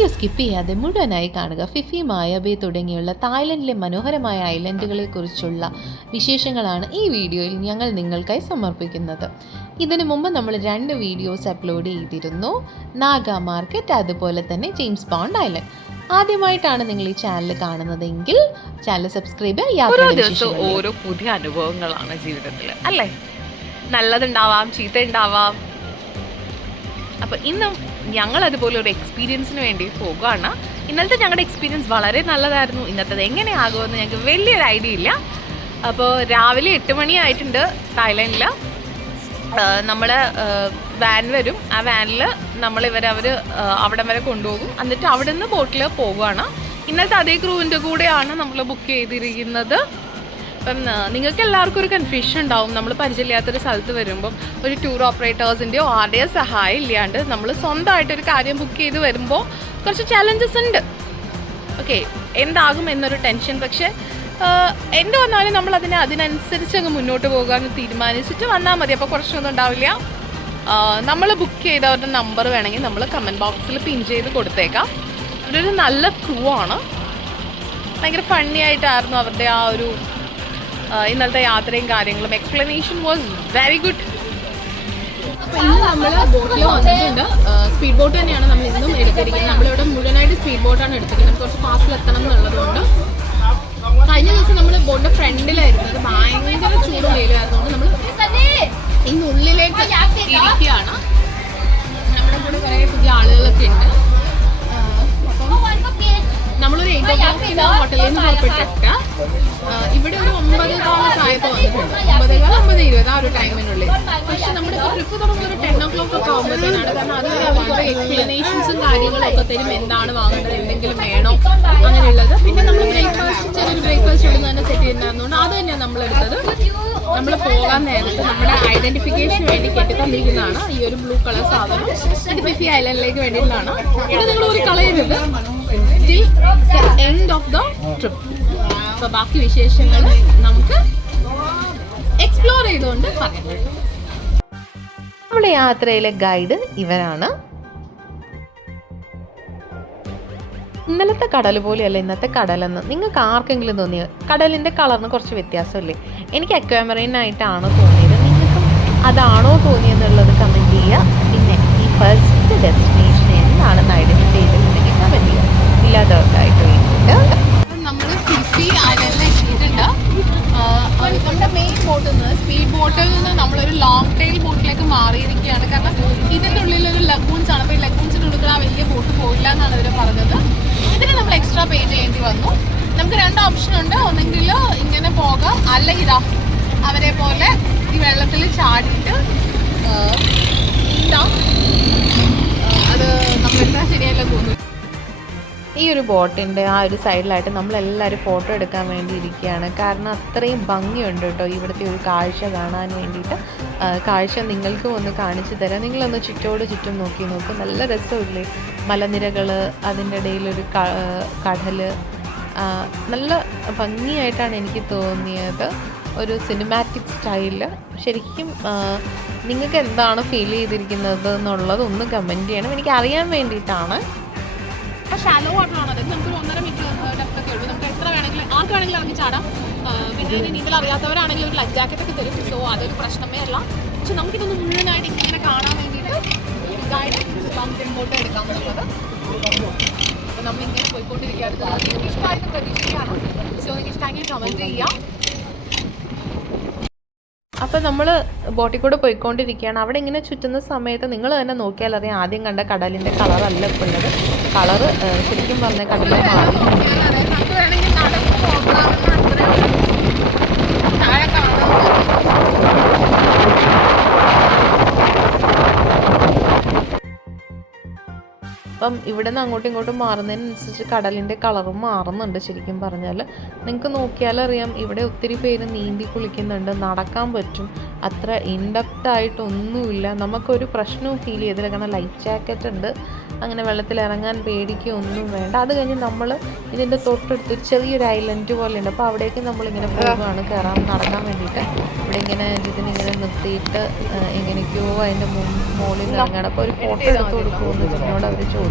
Video skip ചെയ്യാതെ മുഴുവനായി കാണുക. ഫിഫി, മായാബേ തുടങ്ങിയുള്ള തായ്ലൻഡിലെ മനോഹരമായ ഐലൻഡുകളെക്കുറിച്ചുള്ള വിശേഷങ്ങളാണ് ഈ വീഡിയോയിൽ ഞങ്ങൾ നിങ്ങൾക്കായി സമർപ്പിക്കുന്നത്. ഇതിനു മുമ്പ് നമ്മൾ 2 വീഡിയോസ് അപ്ലോഡ് ചെയ്തിരുന്നു, നാഗ മാർക്കറ്റ് അതുപോലെ തന്നെ ജെയിംസ് ബോണ്ട് ഐലൻഡ്. ആദ്യമായിട്ടാണ് നിങ്ങൾ ഈ ചാനൽ കാണുന്നതെങ്കിൽ ചാനൽ സബ്സ്ക്രൈബ് ചെയ്യാം. ഓരോ പുതിയ അനുഭവങ്ങളാണ് ജീവിതത്തിൽ, അല്ലേ? നല്ലതുണ്ടാവാം, ചീത്ത ഉണ്ടാവാം. അപ്പോൾ ഇന്നും ഞങ്ങൾ അതുപോലെ ഒരു എക്സ്പീരിയൻസിന് വേണ്ടി പോകുകയാണ്. ഇന്നലത്തെ ഞങ്ങളുടെ എക്സ്പീരിയൻസ് വളരെ നല്ലതായിരുന്നു. ഇന്നത്തേത് എങ്ങനെയാകുമെന്ന് ഞങ്ങൾക്ക് വലിയൊരു ഐഡിയ ഇല്ല. അപ്പോൾ രാവിലെ 8 മണിയായിട്ടുണ്ട്. തായ്ലൻഡിൽ നമ്മൾ വാൻ വരും. ആ വാനിൽ അവർ അവിടം വരെ കൊണ്ടുപോകും. എന്നിട്ട് അവിടെ നിന്ന് ബോട്ടിൽ പോകുകയാണ്. ഇന്നത്തെ അതേ ക്രൂവിൻ്റെ കൂടെയാണ് നമ്മൾ ബുക്ക് ചെയ്തിരിക്കുന്നത്. അപ്പം നിങ്ങൾക്ക് എല്ലാവർക്കും ഒരു കൺഫ്യൂഷൻ ഉണ്ടാവും. നമ്മൾ പരിചയമില്ലാത്തൊരു സ്ഥലത്ത് വരുമ്പം ഒരു ടൂർ ഓപ്പറേറ്റേഴ്സിൻ്റെയോ ആരുടെയോ സഹായം ഇല്ലാണ്ട് നമ്മൾ സ്വന്തമായിട്ടൊരു കാര്യം ബുക്ക് ചെയ്ത് വരുമ്പോൾ കുറച്ച് ചാലഞ്ചസ് ഉണ്ട്. ഓക്കെ, എന്താകും എന്നൊരു ടെൻഷൻ. പക്ഷേ എന്ത് വന്നാലും നമ്മൾ അതിനനുസരിച്ച് അങ്ങ് മുന്നോട്ട് പോകാമെന്ന് തീരുമാനിച്ചിട്ട് വന്നാൽ മതി. അപ്പോൾ കുറച്ചൊന്നും ഉണ്ടാവില്ല. നമ്മൾ ബുക്ക് ചെയ്തവരുടെ നമ്പർ വേണമെങ്കിൽ നമ്മൾ കമൻറ്റ് ബോക്സിൽ പിൻ ചെയ്ത് കൊടുത്തേക്കാം. അവരൊരു നല്ല ക്രൂ ആണ്. ഭയങ്കര ഫണ്ണി ആയിട്ടായിരുന്നു അവരുടെ ആ ഒരു ഇന്നലത്തെ യാത്രയും കാര്യങ്ങളും. Explanation was very good. അപ്പോൾ ഇന്ന് നമ്മൾ ബോട്ടിൽ വന്നിട്ടുണ്ട്. സ്പീഡ് ബോട്ട് തന്നെയാണ് നമ്മൾ ഇന്നും എടുത്തിരിക്കുന്നത്. നമ്മളിവിടെ മുഴുവനായിട്ട് സ്പീഡ് ബോട്ടാണ് എടുത്തിരിക്കുന്നത്. നമുക്ക് കുറച്ച് ഫാസ്റ്റിൽ എത്തണം എന്നുള്ളതുകൊണ്ട് കഴിഞ്ഞ ദിവസം നമ്മൾ ബോട്ടിൻ്റെ ഫ്രണ്ടിലായിരുന്നത്. ഭയങ്കര ചൂടും വെയിലായിരുന്നുകൊണ്ട് നമ്മൾ ഇന്നുള്ളിലേക്ക് ഇരിക്കുകയാണ്. നമ്മുടെ കൂടെ കുറേ പുതിയ ആളുകളൊക്കെ ഉണ്ട്. നമ്മളൊരു 8 o'clock ഹോട്ടലിൽ നിന്ന് പുറപ്പെട്ടിട്ട് ഇവിടെ ഒരു 9:15 ആയപ്പോൾ വന്നിട്ടുണ്ട്. 9:20 ആ ഒരു ടൈമിനുള്ളിൽ. പക്ഷെ നമ്മുടെ ട്രിപ്പ് തുടങ്ങുന്ന ഒരു 10 o'clock ഒക്കെ ആകുമ്പോഴത്തേനാണ്. കാരണം അതുവരെ അവർ കുറേ എക്സ്പ്ലനേഷൻസും കാര്യങ്ങളൊക്കെ തരും. എന്താണ് വാങ്ങേണ്ടത്, എന്തെങ്കിലും വേണോ, അങ്ങനെയുള്ളത്. പിന്നെ നമ്മൾ ചെറിയൊരു ബ്രേക്ക്ഫാസ്റ്റ് ഇവിടെ നിന്ന് തന്നെ സെറ്റ് ചെയ്തിട്ടുണ്ടായിരുന്നുകൊണ്ട് അത് തന്നെയാണ് നമ്മളെടുത്തത്. നമ്മൾ പോകാൻ നേരത്ത് നമ്മുടെ ഐഡന്റിഫിക്കേഷന് വേണ്ടി കെട്ടിത്തന്നിരിക്കുന്നതാണ് ഈ ഒരു ബ്ലൂ കളർ സാധനം. ഇത് ഫിഫി ഐലൻഡിലേക്ക് വേണ്ടിയിട്ടുള്ളതാണ്. ഇത് നിങ്ങൾ ഒരു കളയരുത് till end of the trip. അപ്പോൾ ബാക്കി വിശേഷങ്ങൾ നമുക്ക് എക്സ്പ്ലോർ ചെയ്തുകൊണ്ട് പറയാം. നമ്മുടെ യാത്രയിലെ ഗൈഡ് ഇവരാണ്. ഇന്നലത്തെ കടൽ പോലെയല്ല ഇന്നത്തെ കടലെന്ന് നിങ്ങൾക്ക് ആർക്കെങ്കിലും തോന്നിയോ? കടലിൻ്റെ കളറിന് കുറച്ച് വ്യത്യാസമില്ലേ? എനിക്ക് അക്വാമറൈൻ ആയിട്ടാണ് തോന്നിയത്. നിങ്ങൾക്കും അതാണോ തോന്നിയെന്നുള്ളത് കമൻറ്റ് ചെയ്യുക. പിന്നെ ഈ ഫസ്റ്റ് ഡെസ്റ്റിനേഷൻ എന്താണെന്ന് ഐഡൻറ്റിഫൈ ചെയ്തിട്ടുണ്ടെങ്കിൽ കമൻറ്റ് ചെയ്യുക. ഇല്ലാത്തവർക്കായിട്ട് വേണ്ടിയിട്ട് നമ്മൾ ഫിഫി ഐലൻഡിൽ എത്തിയിട്ടുണ്ട്. നമ്മുടെ മെയിൻ ബോട്ടിൽ നിന്ന് സ്പീഡ് ബോട്ടിൽ നിന്ന് നമ്മളൊരു ലോങ് ടെയിൽ ബോട്ടിലേക്ക് മാറിയിരിക്കുകയാണ്. കാരണം ഇതിൻ്റെ ഉള്ളിലൊരു ലഗൂൺസ് ആണ്. അപ്പോൾ ഈ ലഗൂൺസിൻ്റെ ഉള്ളിൽ ആ വലിയ ബോട്ട് പോയില്ല എന്നാണ് ഇവർ പറഞ്ഞത്. ഇതിന് നമ്മൾ എക്സ്ട്രാ പേ ചെയ്യേണ്ടി വന്നു. നമുക്ക് 2 ഓപ്ഷൻ ഉണ്ട്. ഒന്നെങ്കിൽ ഇങ്ങനെ പോകാം, അല്ലെങ്കിൽ അവരെ പോലെ ഈ വെള്ളത്തിൽ ചാടിയിട്ട് നീന്താം. അത് നമ്മളെല്ലാം ശരിയല്ല തോന്നുന്നു. ഈ ഒരു ബോട്ടിൻ്റെ ആ ഒരു സൈഡിലായിട്ട് നമ്മളെല്ലാവരും ഫോട്ടോ എടുക്കാൻ വേണ്ടി ഇരിക്കുകയാണ്. കാരണം അത്രയും ഭംഗിയുണ്ട് കേട്ടോ ഇവിടുത്തെ ഒരു കാഴ്ച കാണാൻ വേണ്ടിയിട്ട്. കാഴ്ച നിങ്ങൾക്കും ഒന്ന് കാണിച്ചു തരാം. നിങ്ങളൊന്ന് ചുറ്റും നോക്കി നോക്കും. നല്ല രസമില്ലേ? മലനിരകൾ, അതിൻ്റെ ഇടയിലൊരു കടൽ. നല്ല ഭംഗിയായിട്ടാണ് എനിക്ക് തോന്നിയത്. ഒരു സിനിമാറ്റിക് സ്റ്റൈലിൽ. ശരിക്കും നിങ്ങൾക്ക് എന്താണ് ഫീൽ ചെയ്തിരിക്കുന്നത് എന്നുള്ളത് ഒന്ന് കമൻറ്റ് ചെയ്യണം. എനിക്ക് അറിയാൻ വേണ്ടിയിട്ടാണ്. ഷാലോ വാട്ടറാണ്. അതായത് നമുക്ക് 1.5 മീറ്റർ ഡെപ്തൊക്കെ ഉള്ളൂ. നമുക്ക് എത്ര വേണമെങ്കിലും ആർക്ക് വേണമെങ്കിലും ഇറങ്ങി ചാടാം. പിന്നെ ഇതിന് നീന്തൽ അറിയാത്തവരാണെങ്കിൽ ഒരു ലൈഫ് ജാക്കറ്റൊക്കെ തരും. സോ അതൊരു പ്രശ്നമേ അല്ല. പക്ഷെ നമുക്കിതൊന്ന് മുഴുവനായിട്ട് ഇങ്ങനെ കാണാൻ വേണ്ടിയിട്ട് ഗൈഡ് ഫോട്ടോ എടുക്കാമെന്നുള്ളത്. അപ്പോൾ നമ്മളിങ്ങനെ പോയിക്കൊണ്ടിരിക്കുകയാണ്. നിങ്ങൾക്ക് ഇഷ്ടമായിട്ട് പ്രതീക്ഷിക്കുകയാണ്. സോ നിങ്ങൾക്ക് ഇഷ്ടമെങ്കിൽ കമൻറ്റ് ചെയ്യാം. അപ്പോൾ നമ്മൾ ബോട്ടിൽ കൂടെ പോയിക്കൊണ്ടിരിക്കുകയാണ്. അവിടെ ഇങ്ങനെ ചുറ്റുന്ന സമയത്ത് നിങ്ങൾ തന്നെ നോക്കിയാൽ അറിയാം, ആദ്യം കണ്ട കടലിൻ്റെ കളറല്ല ഇപ്പോൾ ഉള്ളത്. കളറ് ശരിക്കും പറഞ്ഞാൽ കടലിൽ മാറി. അപ്പം ഇവിടെ നിന്ന് അങ്ങോട്ടും ഇങ്ങോട്ടും മാറുന്നതിനനുസരിച്ച് കടലിൻ്റെ കളറും മാറുന്നുണ്ട്. ശരിക്കും പറഞ്ഞാൽ നിങ്ങൾക്ക് നോക്കിയാലറിയാം, ഇവിടെ ഒത്തിരി പേര് നീന്തി കുളിക്കുന്നുണ്ട്, നടക്കാൻ പറ്റും. അത്ര ഇൻഡെപ്തായിട്ടൊന്നുമില്ല. നമുക്കൊരു പ്രശ്നവും ഫീൽ ചെയ്തില്ല. കാരണം ലൈഫ് ജാക്കറ്റ് ഉണ്ട്. അങ്ങനെ വെള്ളത്തിൽ ഇറങ്ങാൻ പേടിക്കൊന്നും വേണ്ട. അത് കഴിഞ്ഞ് നമ്മൾ ഇതിൻ്റെ തൊട്ടടുത്ത് ചെറിയൊരു ഐലൻഡ് പോലെ ഉണ്ട്. അപ്പോൾ അവിടേക്ക് നമ്മളിങ്ങനെ പോകുകയാണ് നടക്കാൻ വേണ്ടിയിട്ട്. ഇവിടെ ഇങ്ങനെ ഇതിനിങ്ങനെ നിർത്തിയിട്ട് എങ്ങനെയൊക്കെയോ അതിൻ്റെ മുകളിൽ ഇറങ്ങണം. അപ്പോൾ ഒരു ഫോട്ടോ എടുത്ത് കൊടുക്കുമെന്ന് എന്നോട് അവർ ചോദിച്ചു.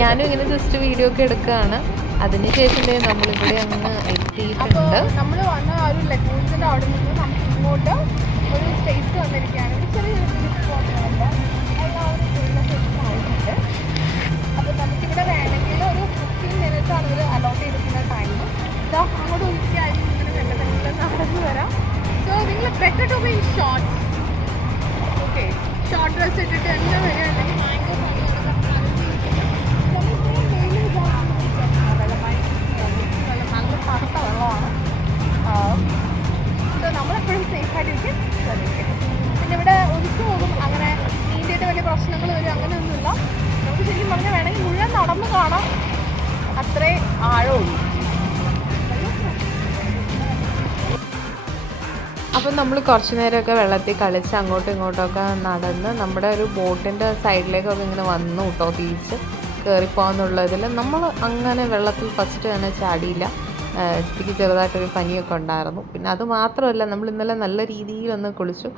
ഞാനും ഇങ്ങനെ ജസ്റ്റ് വീഡിയോ ഒക്കെ എടുക്കുകയാണ്. അതിനുശേഷം നമ്മളിവിടെ അങ്ങ് എത്തിയിട്ടുണ്ട്. നമ്മൾ വന്ന ആ ഒരു ലഗൂൺസിൻ്റെ അവിടെ നിന്ന് നമുക്ക് ഇങ്ങോട്ട് ഒരു സ്പേസ് വന്നിരിക്കുകയാണ്. ഒരു ചെറിയൊരു സ്പോട്ടുണ്ട്. എല്ലാവരും ആയിട്ടുണ്ട്. അപ്പോൾ നമുക്കിവിടെ വേണമെങ്കിൽ ഒരു 15 minutes ആണ് ഇവർ അലോട്ട് ചെയ്തിട്ടുള്ള ടൈം. ഇതാ അങ്ങോട്ട് ഒഴിക്കായിരിക്കും ഇങ്ങനെ വെള്ളത്തിൽ നടന്നു വരാം. സോ നിങ്ങൾ better to be in shorts. Okay, short dress ഇട്ടിട്ട് തന്നെ വരികയാണെങ്കിൽ ഭയങ്കര നല്ല തണുത്ത വെള്ളമാണ്. സോ നമ്മളെപ്പോഴും സേഫായിട്ടിരിക്കും ശ്രദ്ധിക്കും. പിന്നെ ഇവിടെ ഒഴിച്ചു പോകും, അങ്ങനെ നീന്തിയിട്ട് വലിയ പ്രശ്നങ്ങൾ വരും അങ്ങനെയൊന്നുമില്ല. നമുക്ക് ശരിക്കും പറഞ്ഞാൽ വേണമെങ്കിൽ മുഴുവൻ നടന്ന് കാണാം, അത്രേ ആഴമുള്ളൂ. അപ്പം നമ്മൾ കുറച്ച് നേരമൊക്കെ വെള്ളത്തിൽ കളിച്ച് അങ്ങോട്ടും ഇങ്ങോട്ടൊക്കെ നടന്ന് നമ്മുടെ ഒരു ബോട്ടിൻ്റെ സൈഡിലേക്കൊക്കെ ഇങ്ങനെ വന്നു കേട്ടോ. തിരിച്ച് കയറിപ്പോകാന്നുള്ളതിൽ നമ്മൾ അങ്ങനെ വെള്ളത്തിൽ ഫസ്റ്റ് തന്നെ ചാടിയില്ല. സ്ഥിതിക്ക് ചെറുതായിട്ടൊരു പനിയൊക്കെ ഉണ്ടായിരുന്നു. പിന്നെ അത് മാത്രമല്ല, നമ്മൾ ഇന്നലെ നല്ല രീതിയിലൊന്ന് കുളിച്ചു.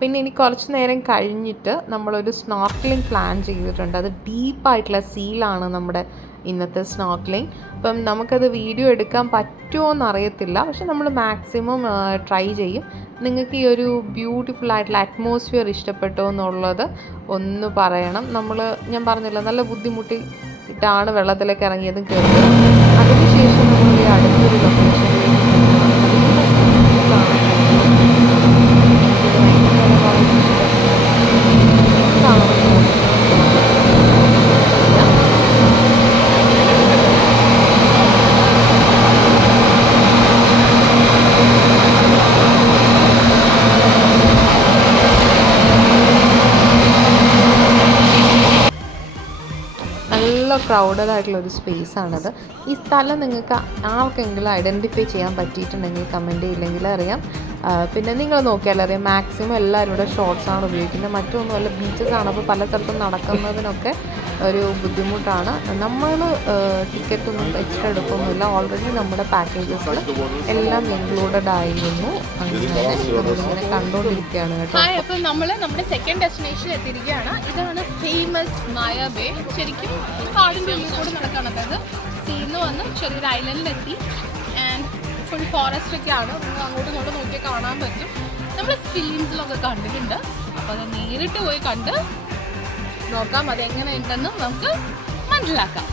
പിന്നെ ഇനി കുറച്ച് നേരം കഴിഞ്ഞിട്ട് നമ്മളൊരു സ്നോർക്കലിംഗ് പ്ലാൻ ചെയ്തിട്ടുണ്ട്. അത് ഡീപ്പായിട്ടുള്ള സീലാണ് നമ്മുടെ ഇന്നത്തെ സ്നോർക്കലിംഗ്. അപ്പം നമുക്കത് വീഡിയോ എടുക്കാൻ പറ്റുമോ എന്നറിയത്തില്ല, പക്ഷെ നമ്മൾ മാക്സിമം ട്രൈ ചെയ്യും. നിങ്ങൾക്ക് ഈ ഒരു ബ്യൂട്ടിഫുൾ ആയിട്ടുള്ള അറ്റ്മോസ്ഫിയർ ഇഷ്ടപ്പെട്ടോ എന്നുള്ളത് ഒന്ന് പറയണം. ഞാൻ പറഞ്ഞില്ല, നല്ല ബുദ്ധിമുട്ടിയിട്ടാണ് വെള്ളത്തിലേക്ക് ഇറങ്ങിയതും കയറിയത്. അതിനുശേഷം നമ്മൾ ഈ അടുത്തൊരു ലൊക്കേഷനിലേക്ക് ക്രൗഡഡ് ആയിട്ടുള്ളൊരു സ്പേസാണത്. ഈ സ്ഥലം നിങ്ങൾക്ക് ആർക്കെങ്കിലും ഐഡൻറ്റിഫൈ ചെയ്യാൻ പറ്റിയിട്ടുണ്ടെങ്കിൽ കമൻറ്റ് ചെയ്യില്ലെങ്കിൽ അറിയാം. പിന്നെ നിങ്ങൾ നോക്കിയാലറിയാം, മാക്സിമം എല്ലാവരും ഇവിടെ ഷോർട്സാണ് ഉപയോഗിക്കുന്നത്. മറ്റൊന്നുമല്ല, ബീച്ചസാണ്. അപ്പോൾ പല സ്ഥലത്തും നടക്കുന്നതിനൊക്കെ ഒരു ബുദ്ധിമുട്ടാണ്. നമ്മൾ ടിക്കറ്റൊന്നും എക്സ്ട്രാ എടുക്കൊന്നുമില്ല. ഓൾറെഡി നമ്മുടെ പാക്കേജസിൽ എല്ലാം ഇൻക്ലൂഡഡ് ആയിരുന്നു. അങ്ങനെ നമ്മളിങ്ങനെ കണ്ടുകൊണ്ടിരിക്കുകയാണ് കേട്ടോ. അപ്പോൾ നമ്മൾ നമ്മുടെ സെക്കൻഡ് ഡെസ്റ്റിനേഷനിൽ എത്തിയിരിക്കുകയാണ്. ഇതാണ് ഫേമസ് മായ ബേ. ശരിക്കും കാടിൻ്റെ ഉള്ളിൽ കൂടെ നടക്കുകയാണ്. അതായത് സീന്ന് വന്ന് ചെറിയൊരു ഐലൻഡിലെത്തി. ആൻഡ് ഫുൾ ഫോറസ്റ്റ് ഒക്കെയാണ്. നിങ്ങൾ അങ്ങോട്ടും ഇങ്ങോട്ടും നോക്കിയാൽ കാണാൻ പറ്റും. നമ്മൾ ഫിലിംസിലൊക്കെ കണ്ടിട്ടുണ്ട്. അപ്പോൾ അത് നേരിട്ട് പോയി കണ്ട് നോക്കാം അതെങ്ങനെ ഉണ്ടെന്ന് നമുക്ക് മനസ്സിലാക്കാം.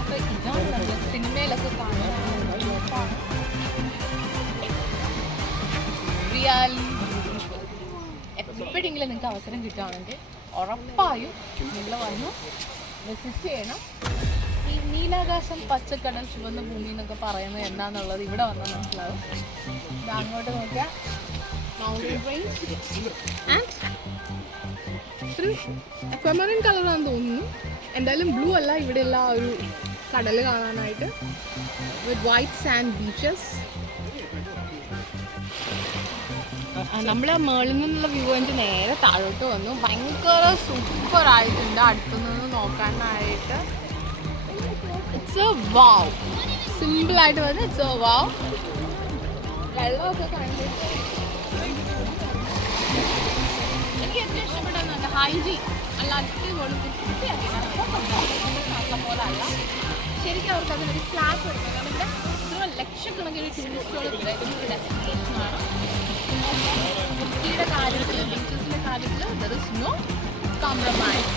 അപ്പോൾ ഇതാണ് നമ്മൾ സിനിമയിലൊക്കെ കാണുന്നത്. എപ്പോഴെങ്കിലും നിങ്ങൾക്ക് അവസരം കിട്ടുകയാണെങ്കിൽ ഉറപ്പായും നിങ്ങൾ വന്ന് വിസിറ്റ് ചെയ്യണം. ഈ നീലാകാശം പച്ചക്കടൽ ചുവന്ന ഭൂമി എന്നൊക്കെ പറയുന്നത് എന്താണെന്നുള്ളത് ഇവിടെ വന്നാൽ മനസ്സിലാവും. ഇത് അങ്ങോട്ട് നോക്കിയാൽ മൗണ്ടൻ റേഞ്ച് ആൻഡ് ഒരു അക്വാമറിൻ കളറാണെന്ന് തോന്നുന്നു. എന്തായാലും ബ്ലൂ അല്ല, ഇവിടെയുള്ള ആ ഒരു കടൽ കാണാനായിട്ട്. വിത്ത് വൈറ്റ് സാൻഡ് ബീച്ചസ്. നമ്മൾ മേളിൽ നിന്നുള്ള വ്യൂ എനിക്ക് നേരെ താഴോട്ട് വന്നു. ഭയങ്കര സൂപ്പറായിട്ടുണ്ട് അടുത്തുനിന്ന് നോക്കാനായിട്ട്. It's a wow. സിമ്പിളായിട്ട് വന്ന് ഇറ്റ്സ് എ വാവ്. വെള്ളമൊക്കെ കണ്ടിട്ട് എനിക്ക് ഏറ്റവും ഇഷ്ടപ്പെട്ടതെന്നുണ്ട് ഹൈജീൻ. അല്ല അടിപൊളി വൃത്തിയാക്കിയിട്ടാണ് പോലെ അല്ല. ശരിക്കും അവർക്ക് അതിനൊരു ക്ലാസ് കൊടുക്കണം. കാരണം ഇവിടെ ഇത്ര ലക്ഷക്കണക്കിന് ടൂറിസ്റ്റുകൾ വരുന്ന ഒരു ഡെസ്റ്റിനേഷനാണ്. വൃത്തിയുടെ കാര്യത്തിൽ, ബീച്ചസിൻ്റെ കാര്യത്തിൽ ദർ ഇസ് നോ കോംപ്രമൈസ്.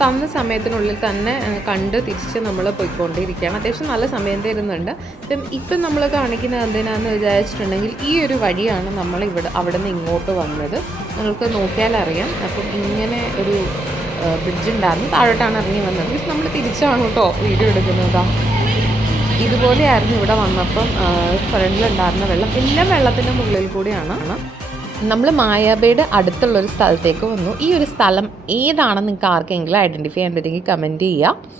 തന്ന സമയത്തിനുള്ളിൽ തന്നെ കണ്ട് തിരിച്ച് നമ്മൾ പോയിക്കൊണ്ടിരിക്കുകയാണ്. അത്യാവശ്യം നല്ല സമയം തരുന്നുണ്ട്. ഇപ്പം നമ്മൾ കാണിക്കുന്നത് എന്തിനാണെന്ന് വിചാരിച്ചിട്ടുണ്ടെങ്കിൽ ഈ ഒരു വഴിയാണ് നമ്മൾ അവിടെ നിന്ന് ഇങ്ങോട്ട് വന്നത്. നിങ്ങൾക്ക് നോക്കിയാൽ അറിയാം. അപ്പം ഇങ്ങനെ ഒരു ബ്രിഡ്ജ് ഉണ്ടായിരുന്നു, താഴോട്ടാണ് ഇറങ്ങി വന്നത്. നമ്മൾ തിരിച്ചാണ് കേട്ടോ വീഡിയോ എടുക്കുന്നത്. ഇതുപോലെയായിരുന്നു ഇവിടെ വന്നപ്പം ഫ്രണ്ടിലുണ്ടായിരുന്ന വെള്ളം, എല്ലാം വെള്ളത്തിൻ്റെ മുകളിൽ കൂടിയാണ്. നമ്മൾ മായാബേയുടെ അടുത്തുള്ളൊരു സ്ഥലത്തേക്ക് വന്നു. ഈ ഒരു സ്ഥലം ഏതാണെന്ന് നിങ്ങൾക്ക് ആർക്കെങ്കിലും ഐഡൻറ്റിഫൈ ചെയ്യാൻ പറ്റുമെങ്കിൽ കമൻറ്റ് ചെയ്യുക.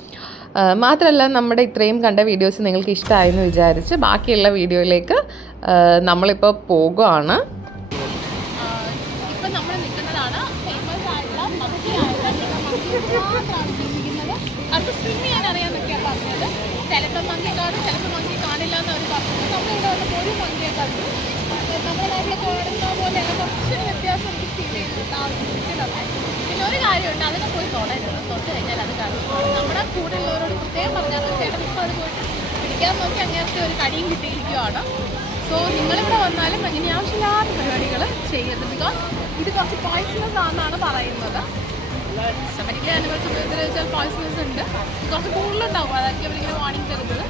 മാത്രമല്ല നമ്മുടെ ഇത്രയും കണ്ട വീഡിയോസ് നിങ്ങൾക്ക് ഇഷ്ടമായെന്ന് വിചാരിച്ച് ബാക്കിയുള്ള വീഡിയോയിലേക്ക് നമ്മളിപ്പോൾ പോകുകയാണ്. ഇപ്പം നമ്മൾ നിൽക്കുന്നതാണ് ഫേമസ് ആയിട്ടുള്ള മങ്കി ഐലൻഡ്. മാത്രമാണ് ജീവിക്കുന്നത്. അവർക്ക് സ്വിം ചെയ്യാൻ അറിയാമെന്നൊക്കെയാണ് പറഞ്ഞത്. ചിലപ്പോൾ മങ്കി കാണും, ചിലപ്പോൾ മങ്കി കാണില്ല എന്ന് അവർ പറഞ്ഞത്. നമ്മളിവിടെ വന്നപ്പോൾ ഒരു മങ്കിയെ കണ്ടു. നമ്മുടെ നാട്ടിലൊക്കെ കാണുന്ന പോലെയാണ്, കുറച്ചൊരു വ്യത്യാസം എനിക്ക് ഫീൽ ചെയ്തിട്ടുണ്ട് ആ ചുറ്റിലൊക്കെ. പിന്നെ ഒരു കാര്യമുണ്ട്, അതിനെ പോയി തൊടരുത്. തൊട്ട് കഴിഞ്ഞാൽ അത് കാണും. നമ്മുടെ കൂടെ ഉള്ളവരോട് പ്രത്യേകം പറഞ്ഞാൽ ചേട്ടൻ ഇപ്പോൾ അത് പോയിട്ട് പിടിക്കാൻ നോക്കി അങ്ങനത്തെ ഒരു കടിയും കിട്ടിയിരിക്കുകയാണ്. സോ നിങ്ങളിവിടെ വന്നാലും അങ്ങനെ ആവശ്യമില്ലാത്ത പരിപാടികൾ ചെയ്യരുത്. ബിക്കോസ് ഇത് കുറച്ച് പോയിസണസ് ആണെന്നാണ് പറയുന്നത്. ശബരിമല അനുഭവിച്ച വെച്ചാൽ പോയിസണസ് ഉണ്ട്, കുറച്ച് കൂടുതലുണ്ടാവും. അതായിരിക്കും അവരിങ്ങനെ വാർണിംഗ് തരുന്നത്.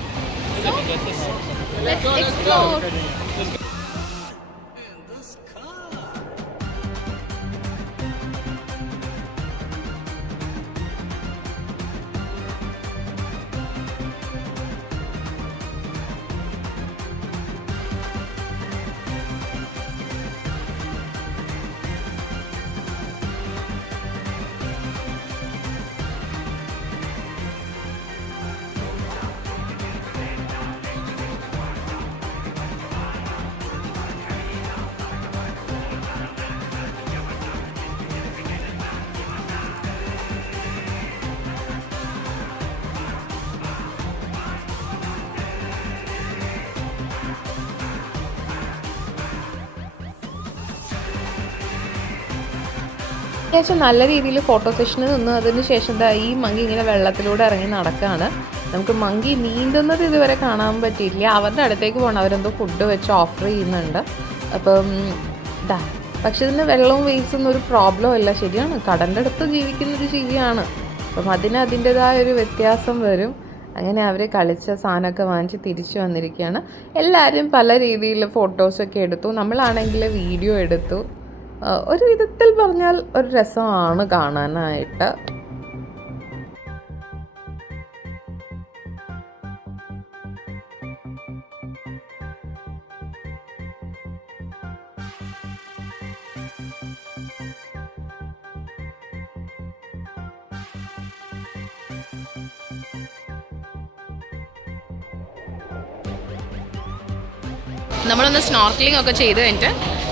So let's explore. അത്യാവശ്യം നല്ല രീതിയിൽ ഫോട്ടോ സെഷന് നിന്ന് അതിന് ശേഷം ഈ മങ്കി ഇങ്ങനെ വെള്ളത്തിലൂടെ ഇറങ്ങി നടക്കുകയാണ്. നമുക്ക് മങ്കി നീന്തുന്നത് ഇതുവരെ കാണാൻ പറ്റിയില്ല. അവരുടെ അടുത്തേക്ക് പോകണം, അവരെന്തോ ഫുഡ് വെച്ച് ഓഫർ ചെയ്യുന്നുണ്ട്. അപ്പം പക്ഷെ ഇതിന് വെള്ളവും വേവ്സൊന്നും ഒരു പ്രോബ്ലം അല്ല. ശരിയാണ്, കടലിൻ്റെ അടുത്ത് ജീവിക്കുന്നൊരു ജീവിയാണ്. അപ്പം അതിൻ്റെതായ ഒരു വ്യത്യാസം വരും. അങ്ങനെ അവർ കളിച്ച സാധനമൊക്കെ വാങ്ങിച്ച് തിരിച്ചു വന്നിരിക്കുകയാണ്. എല്ലാവരും പല രീതിയിൽ ഫോട്ടോസൊക്കെ എടുത്തു, നമ്മളാണെങ്കിൽ വീഡിയോ എടുത്തു. ഒരു വിധത്തിൽ പറഞ്ഞാൽ ഒരു രസമാണ് കാണാനായിട്ട്. നമ്മളൊന്ന് സ്നോർക്കലിംഗ് ഒക്കെ ചെയ്ത് കഴിഞ്ഞിട്ട്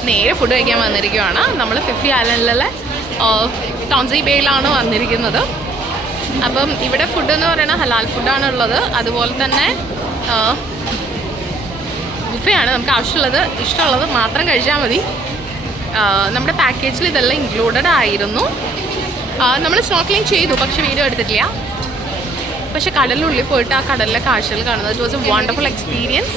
നേരെ ഫുഡ് കഴിക്കാൻ വന്നിരിക്കുകയാണ്. നമ്മൾ ഫിഫി ഐലൻഡിലെ ടോൺസി ബേയിലാണ് വന്നിരിക്കുന്നത്. അപ്പം ഇവിടെ ഫുഡ് എന്ന് പറയുന്നത് ഹലാൽ ഫുഡാണ് ഉള്ളത്. അതുപോലെ തന്നെ ബുഫയാണ്, നമുക്ക് ആവശ്യമുള്ളത് ഇഷ്ടമുള്ളത് മാത്രം കഴിച്ചാൽ മതി. നമ്മുടെ പാക്കേജിൽ ഇതെല്ലാം ഇൻക്ലൂഡഡ് ആയിരുന്നു. നമ്മൾ സ്നോർക്കലിംഗ് ചെയ്തു, പക്ഷെ വീഡിയോ എടുത്തിട്ടില്ല. പക്ഷെ കടലിനുള്ളിൽ പോയിട്ട് ആ കടലിലെ കാഴ്ചകൾ കാണുന്നത് it was A wonderful experience.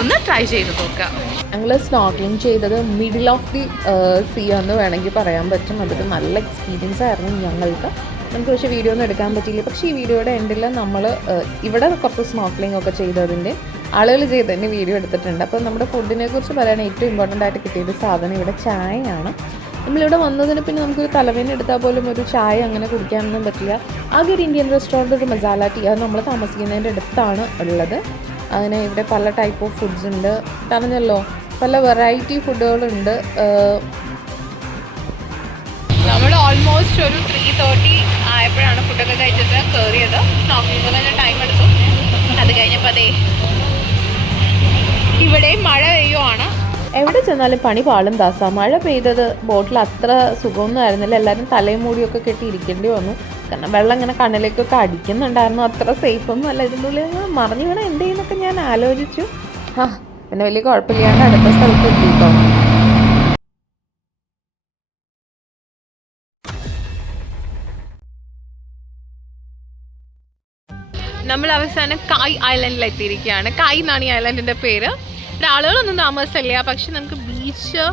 ഒന്ന് ട്രൈ ചെയ്ത് നോക്കാം. ഞങ്ങൾ സ്നോർക്കലിംഗ് ചെയ്തത് മിഡിൽ ഓഫ് ദി സീ എന്ന് വേണമെങ്കിൽ പറയാൻ പറ്റും. അതൊരു നല്ല എക്സ്പീരിയൻസ് ആയിരുന്നു ഞങ്ങൾക്ക്. നമുക്ക് പക്ഷേ വീഡിയോ ഒന്നും എടുക്കാൻ പറ്റിയില്ല. പക്ഷേ ഈ വീഡിയോയുടെ എൻഡിൽ നമ്മൾ ഇവിടെ കുറച്ച് സ്നോർക്കലിംഗ് ഒക്കെ ചെയ്തതിൻ്റെ ആളുകൾ ചെയ്തതിൻ്റെ വീഡിയോ എടുത്തിട്ടുണ്ട്. അപ്പോൾ നമ്മുടെ ഫുഡിനെ കുറിച്ച് പറയാൻ ഏറ്റവും ഇമ്പോർട്ടൻ്റ് ആയിട്ട് കിട്ടിയൊരു സാധനം ഇവിടെ ചായയാണ്. നമ്മളിവിടെ വന്നതിന് പിന്നെ നമുക്കൊരു തലവേദന എടുത്താൽ പോലും ഒരു ചായ അങ്ങനെ കുടിക്കാനൊന്നും പറ്റില്ല. ആകെ ഒരു ഇന്ത്യൻ റെസ്റ്റോറൻറ്റ്, ഒരു മസാല ടീ, അത് നമ്മൾ താമസിക്കുന്നതിൻ്റെ അടുത്താണ് ഉള്ളത്. അങ്ങനെ ഇവിടെ പല ടൈപ്പ് ഓഫ് ഫുഡ്സ് ഉണ്ട്, പറഞ്ഞല്ലോ പല വെറൈറ്റി ഫുഡുകളുണ്ട്. നമ്മൾ ഓൾമോസ്റ്റ് ഒരു 3:30 ആയപ്പോഴാണ് ഫുഡൊക്കെ കഴിച്ചിട്ട് കയറിയത്. സ്നോർക്കലിംഗ് തന്നെ ടൈം എടുത്തു. അത് കഴിഞ്ഞപ്പോൾ അതേ ഇവിടെ മഴ പെയ്യുവാണ്. എവിടെ ചെന്നാലും പണി പാളും ദാസ. മഴ പെയ്തത് ബോട്ടിൽ അത്ര സുഖമൊന്നും ആയിരുന്നില്ല. എല്ലാവരും തലയും മൂടിയൊക്കെ കെട്ടി ഇരിക്കേണ്ടി വന്നു. കാരണം വെള്ളം ഇങ്ങനെ കണ്ണിലേക്കൊക്കെ അടിക്കുന്നുണ്ടായിരുന്നു. അത്ര സേഫൊന്നും അല്ല. ഇതിൻ്റെ ഉള്ളിൽ മറിഞ്ഞു വീണാൽ എന്ത് ചെയ്യുന്നൊക്കെ ഞാൻ ആലോചിച്ചു. പിന്നെ വലിയ കുഴപ്പമില്ലാണ്ട് അടുത്ത സ്ഥലത്ത് എത്തിയിട്ടോ. നമ്മൾ അവസാനം കായ് ഐലൻഡിൽ എത്തിയിരിക്കുകയാണ്. കായ് എന്നാണ് ഈ ഐലൻഡിൻ്റെ പേര്. ഇവിടെ ആളുകളൊന്നും താമസമില്ല, പക്ഷെ നമുക്ക് ബീച്ച്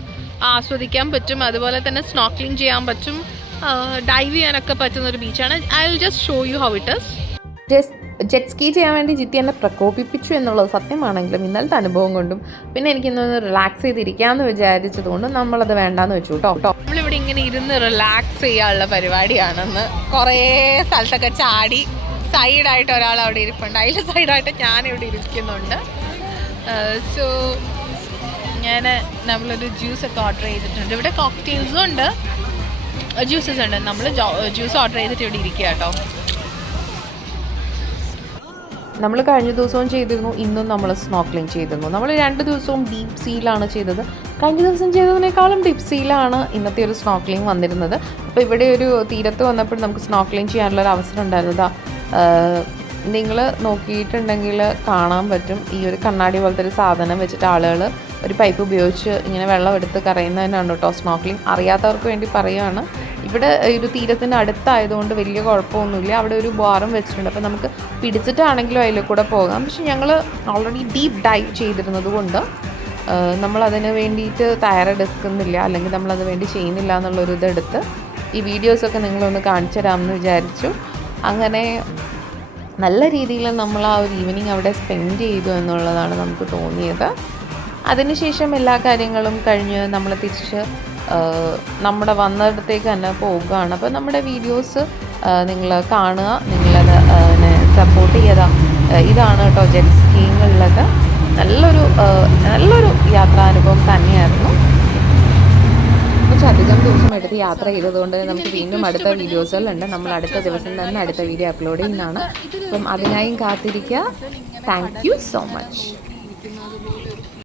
ആസ്വദിക്കാൻ പറ്റും. അതുപോലെ തന്നെ സ്നോർക്കലിംഗ് ചെയ്യാൻ പറ്റും, ഡൈവ് ചെയ്യാനൊക്കെ പറ്റുന്ന ഒരു ബീച്ചാണ്. I will just show you how it is. Jet ski ചെയ്യാൻ വേണ്ടി ജിത്തി എന്നെ പ്രകോപിപ്പിച്ചു എന്നുള്ളത് സത്യമാണെങ്കിലും ഇന്നലത്തെ അനുഭവം കൊണ്ടും പിന്നെ എനിക്കിന്നൊന്ന് റിലാക്സ് ചെയ്തിരിക്കാമെന്ന് വിചാരിച്ചതുകൊണ്ടും നമ്മളത് വേണ്ടാന്ന് വെച്ചു കേട്ടോ. നമ്മളിവിടെ ഇങ്ങനെ ഇരുന്ന് റിലാക്സ് ചെയ്യാനുള്ള പരിപാടിയാണെന്ന് കുറേ സ്ഥലത്തൊക്കെ ചാടി സൈഡായിട്ട് ഒരാൾ അവിടെ ഇരിപ്പുണ്ട്, അതിൽ സൈഡായിട്ട് ഞാനിവിടെ ഇരിക്കുന്നുണ്ട്. സോ നമ്മളൊരു ജ്യൂസൊക്കെ ഓർഡർ ചെയ്തിട്ടുണ്ട്. ഇവിടെ കോക്ടെയിൽസും ഉണ്ട്, ജ്യൂസസ് ഉണ്ട്. നമ്മൾ ജ്യൂസ് ഓർഡർ ചെയ്തിട്ട് ഇവിടെ ഇരിക്കുക കേട്ടോ. നമ്മൾ കഴിഞ്ഞ ദിവസവും ചെയ്തിരുന്നു, ഇന്നും നമ്മൾ സ്നോർക്കലിംഗ് ചെയ്തിരുന്നു. നമ്മൾ 2 ദിവസവും ഡീപ്പ് സീലാണ് ചെയ്തത്. കഴിഞ്ഞ ദിവസം ചെയ്തതിനേക്കാളും ഡീപ്പ് സീലാണ് ഇന്നത്തെ ഒരു സ്നോർക്കലിംഗ് വന്നിരുന്നത്. അപ്പോൾ ഇവിടെ ഒരു തീരത്ത് വന്നപ്പോൾ നമുക്ക് സ്നോർക്കലിംഗ് ചെയ്യാനുള്ളൊരു അവസരം ഉണ്ടായിരുന്നതാ. നിങ്ങൾ നോക്കിയിട്ടുണ്ടെങ്കിൽ കാണാൻ പറ്റും, ഈ ഒരു കണ്ണാടി പോലത്തെ ഒരു സാധനം വെച്ചിട്ട് ആളുകൾ ഒരു പൈപ്പ് ഉപയോഗിച്ച് ഇങ്ങനെ വെള്ളം എടുത്ത് കറയുന്നതിനാണ് കേട്ടോ സ്നോർക്കലിംഗ്. അറിയാത്തവർക്ക് വേണ്ടി പറയുകയാണ്. ഇവിടെ ഒരു തീരത്തിൻ്റെ അടുത്തായതുകൊണ്ട് വലിയ കുഴപ്പമൊന്നുമില്ല. അവിടെ ഒരു ബാറും വെച്ചിട്ടുണ്ട്, അപ്പോൾ നമുക്ക് പിടിച്ചിട്ടാണെങ്കിലും അതിൽ കൂടെ പോകാം. പക്ഷെ ഞങ്ങൾ ഓൾറെഡി ഡീപ്പ് ഡൈവ് ചെയ്തിരുന്നത് കൊണ്ട് നമ്മളതിന് വേണ്ടിയിട്ട് തയ്യാറെടുക്കുന്നില്ല, അല്ലെങ്കിൽ നമ്മളത് വേണ്ടി ചെയ്യുന്നില്ല എന്നുള്ളൊരു ഇതെടുത്ത് ഈ വീഡിയോസൊക്കെ നിങ്ങളൊന്ന് കാണിച്ചു തരാമെന്ന് വിചാരിച്ചു. അങ്ങനെ നല്ല രീതിയിൽ നമ്മൾ ആ ഒരു ഈവനിങ് അവിടെ സ്പെൻഡ് ചെയ്തു എന്നുള്ളതാണ് നമുക്ക് തോന്നിയത്. അതിനുശേഷം എല്ലാ കാര്യങ്ങളും കഴിഞ്ഞ് നമ്മൾ തിരിച്ച് നമ്മുടെ വന്നിടത്തേക്ക് തന്നെ പോവുകയാണ്. അപ്പോൾ നമ്മുടെ വീഡിയോസ് നിങ്ങൾ കാണുക, നിങ്ങളത് സപ്പോർട്ട് ചെയ്താൽ. ഇതാണ് കേട്ടോ ജെറ്റ് സ്കീയിങ് ഉള്ളത്. നല്ലൊരു യാത്രാനുഭവം തന്നെയായിരുന്നു. കുറച്ചധികം ദിവസം എടുത്ത് യാത്ര ചെയ്തതുകൊണ്ട് നമുക്ക് വീണ്ടും അടുത്ത വീഡിയോസുകളുണ്ട്. നമ്മൾ അടുത്ത ദിവസം തന്നെ അടുത്ത വീഡിയോ അപ്ലോഡ് ചെയ്യുന്നതാണ്. അപ്പം അതിനായും കാത്തിരിക്കുക. Thank you so much.